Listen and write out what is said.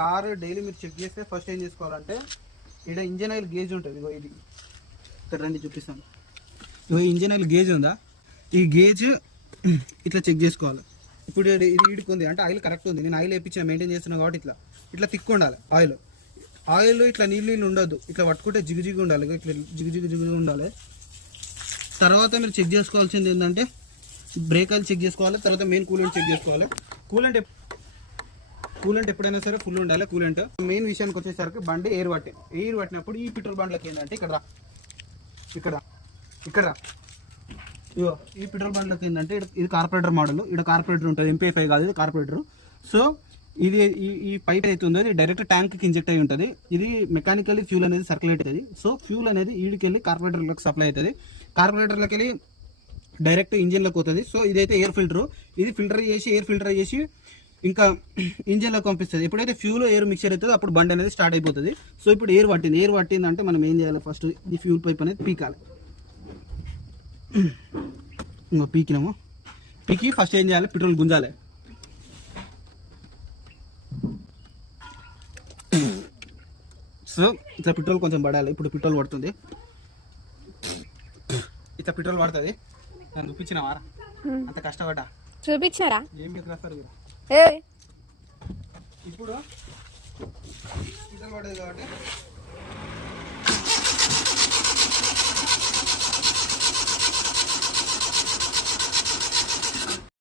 Car daily మీరు check చేస్తే first ఏం చేసుకోవాలంటే ఇక్కడ ఇంజన్ ఆయిల్ గేజ్ ఉంటుంది. ఇగో ఇది ఇక్కడ రండి చూపిస్తాను. ఇగో ఇంజన్ ఆయిల్ గేజ్ ఉందా, ఈ గేజ్ ఇట్లా చెక్ చేసుకోవాలి. ఇప్పుడు ఇది ఈడుకుంది అంటే ఆయిల్ కరెక్ట్ ఉంది. నేను ఆయిల్ వేయించా మెయింటైన్ చేస్తున్నాను కాబట్టి ఇట్లా తిక్కు ఉండాలి. ఆయిల్ ఇట్లా నీళ్ళు ఉండొద్దు, ఇట్లా పట్టుకుంటే జిగుజిగు ఉండాలి, ఇట్లా జిగుజిగు ఉండాలి. తర్వాత మీరు చెక్ చేసుకోవాల్సింది ఏంటంటే బ్రేక్ ఆయిల్ చెక్ చేసుకోవాలి, తర్వాత మెయిన్ కూలెంట్ చెక్ చేసుకోవాలి. కూలెంట్ ఎప్పుడైనా సరే ఫుల్ ఉండాలి కూలెంట్. మెయిన్ విషయానికి వచ్చేసరికి బండి ఎయిర్ పట్టినప్పుడు ఈ పెట్రోల్ బండ్లకి ఏంటంటే ఇక్కడ ఇగో ఈ పెట్రోల్ బండ్లకి ఏంటంటే ఇది కార్పొరేటర్ మోడల్, ఇక్కడ కార్పొరేటర్ ఉంటుంది, MP5 కాదు ఇది కార్పొరేటర్. సో ఇది ఈ పైప్ అవుతుందో ఇది డైరెక్ట్ ట్యాంక్కి ఇంజెక్ట్ అయి ఉంటుంది. ఇది మెకానికల్లీ ఫ్యూల్ అనేది సర్క్యులేట్ అవుతుంది. సో ఫ్యూల్ అనేది ఈడికెళ్ళి కార్పొరేటర్లకు సప్లై అవుతుంది, కార్పొరేటర్లకు వెళ్ళి డైరెక్ట్ ఇంజిన్లోకి పోతుంది. సో ఇదైతే ఎయిర్ ఫిల్టర్, ఇది ఎయిర్ ఫిల్టర్ చేసి ఇంకా ఇంజిన్లోకి పంపిస్తుంది. ఎప్పుడైతే ఫ్యూల్ ఎయిర్ మిక్చర్ అవుతుందో అప్పుడు బండి అనేది స్టార్ట్ అయిపోతుంది. సో ఇప్పుడు ఎయిర్ పట్టింది అంటే మనం ఏం చేయాలి, ఫస్ట్ ఈ ఫ్యూల్ పైప్ అనేది పీకాలి. ఇంకో పీకి ఫస్ట్ ఏం చేయాలి, పెట్రోల్ గుంజాలి. సో ఇట్లా పెట్రోల్ కొంచెం పడాలి. ఇప్పుడు పెట్రోల్ పడుతుంది, ఇట్లా పెట్రోల్ పడుతుంది. నేను చూపించినావా అంత కష్టపడ్డా, చూపించారా? ఏం రాస్తారు మీరు. ఇప్పుడు పెట్రోల్ పడేది కాబట్టి